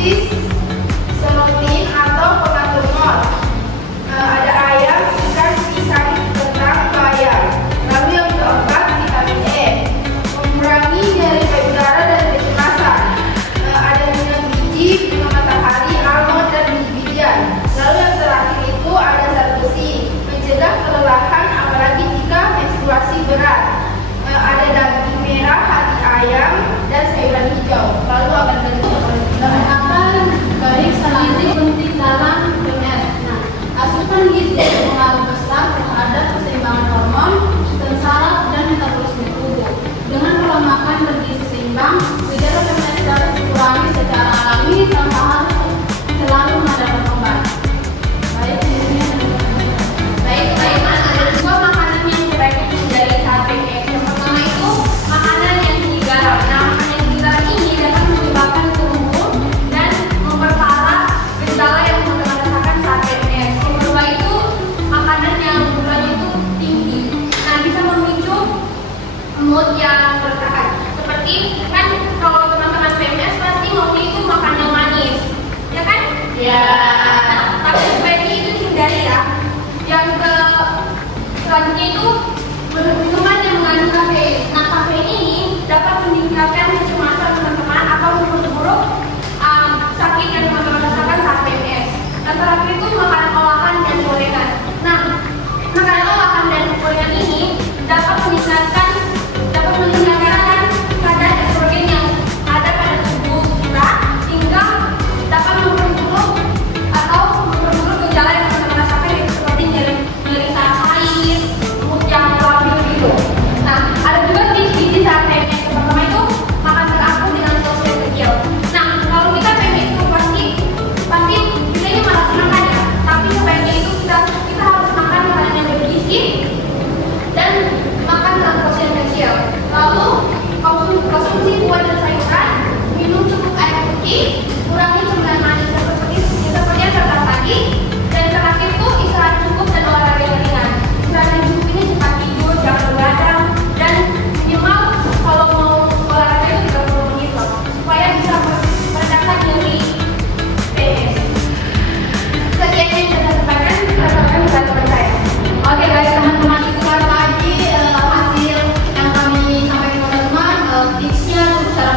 analisis serotin atau pengatur MOL. Ada ayam, ikan, pisang, kentang, bayam. Lalu yang keempat, vitamin E, mengurangi nyeri payudara dan kecemasan. Ada minyak biji, bunga matahari, almond, dan biji-bijian. Lalu yang terakhir itu ada zat besi, mencegah kelelahan apalagi jika menstruasi berat. Ada daging merah, hati ayam, dan sayuran hijau. Lalu akan Bahan baik selanjutnya penting dalam PMS. Nah, asupan gizi berpengaruh besar terhadap keseimbangan hormon, saraf, dan metabolisme tubuh. Dengan pola makan bergizi seimbang, gejala PMS dapat dikurangi secara alami tanpa harus selalu mengadakan obat. Baik, ada dua makanan yang sebaiknya dihindari saat PMS. Yang pertama itu makanan yang tinggi garam. Nah, makanan yang tinggi garam ini dapat menyebabkan kerumunan dan memperparah gejala yang dirasakan saat PMS. Yang kedua itu makanan yang gulanya itu tinggi. Nah, bisa memicu mood yang bertahan. Seperti kan kalau teman-teman PMS pasti maunya itu makan yang manis, ya kan? Ya. Nah, tapi sebaiknya itu dihindari ya. Yang ke selanjutnya itu minuman yang mengandung kafein. Nah, kafein ini dapat meningkatkan kecemasan teman-teman atau memperburuk sakit yang teman-teman rasakan saat PMS. Dan terakhir itu makanan olahan dan gorengan. Nah, makanan olahan dan gorengan ini dapat meningkatkan kadar estrogen yang ada pada tubuh kita hingga dapat memperburuk gejala yang teman-teman rasakan yaitu seperti nyeri saat haid, mood yang labil gitu. Nah, ada juga gizi saat PMS. Yang pertama itu makan teratur dengan porsi yang kecil. Nah, kalau kita PMS itu pasti kita ini malas makan ya. Tapi sebaiknya itu kita harus makan makanan yang bergizi dan makan dalam porsi yang kecil. Lalu konsumsi buah dan sayuran, minum cukup air putih, kurangi cemilan manis seperti yang saya bilang tadi. Dan terakhir itu istirahat cukup dan olahraga yang ringan. Istirahat yang cukup ini cepat tidur, jangan begadang, dan minimal kalau mau olahraga itu 30 menit loh, supaya bisa meredakan nyeri PMS. Sekian yang saya sampaikan berdasarkan pengalaman saya. Oke guys, teman-teman, itu kan tadi hasil yang kami sampaikan kepada teman, tipsnya untuk cara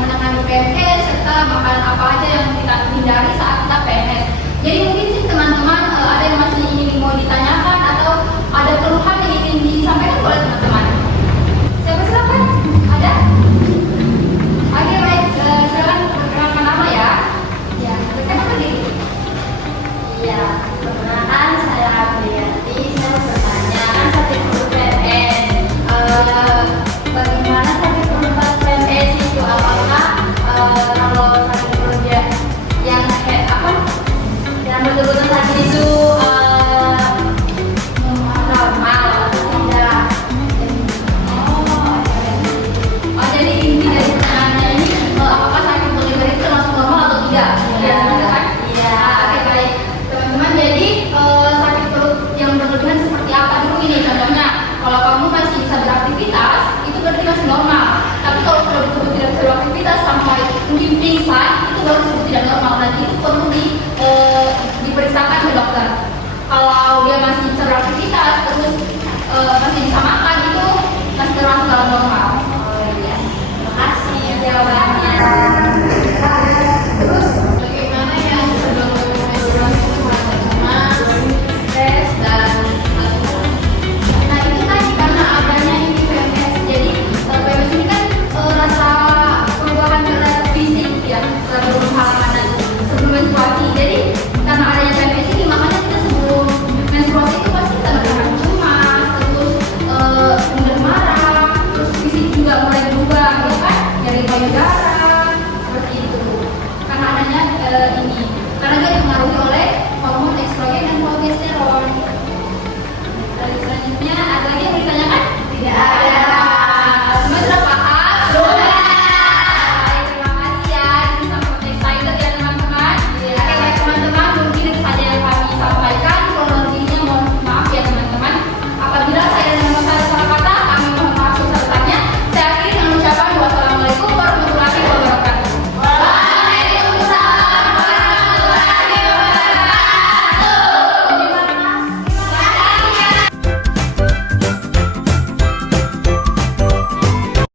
menangani PMS serta makan apa aja yang kita hindari saat kita PMS. Jadi mungkin sih teman-teman ada yang masih ingin mau ditanyakan atau ada keluhan yang ingin disampaikan oleh teman-teman. Silakan, ada? Oke baik, silakan perkenalkan nama ya. Ya, perkenalkan diri. Iya, perkenalkan saya Aprianti. Saya mau bertanya, kan sakit perut PMS. Bagaimana sakit perut pas PMS itu? Apakah kalau sakit perut yang kayak apa? Yang betul-betul sakit itu normal atau tidak? Oh, jadi inti dari pertanyaannya ini apakah sakit perut itu termasuk normal atau tidak? Iya. Kan? Iya. Oke baik, teman-teman. Jadi sakit perut yang berlebihan seperti apa dulu ini? Contohnya, kalau kamu masih bisa beraktivitas, itu berarti masih normal. Tapi kalau sudah betul-betul tidak bisa beraktivitas sampai mungkin pingsan, itu baru disebut tidak normal. Dan itu perlu diperiksakan ke dokter. Kalau dia masih bisa beraktivitas terus masih bisa makan, itu masih termasuk dalam normal.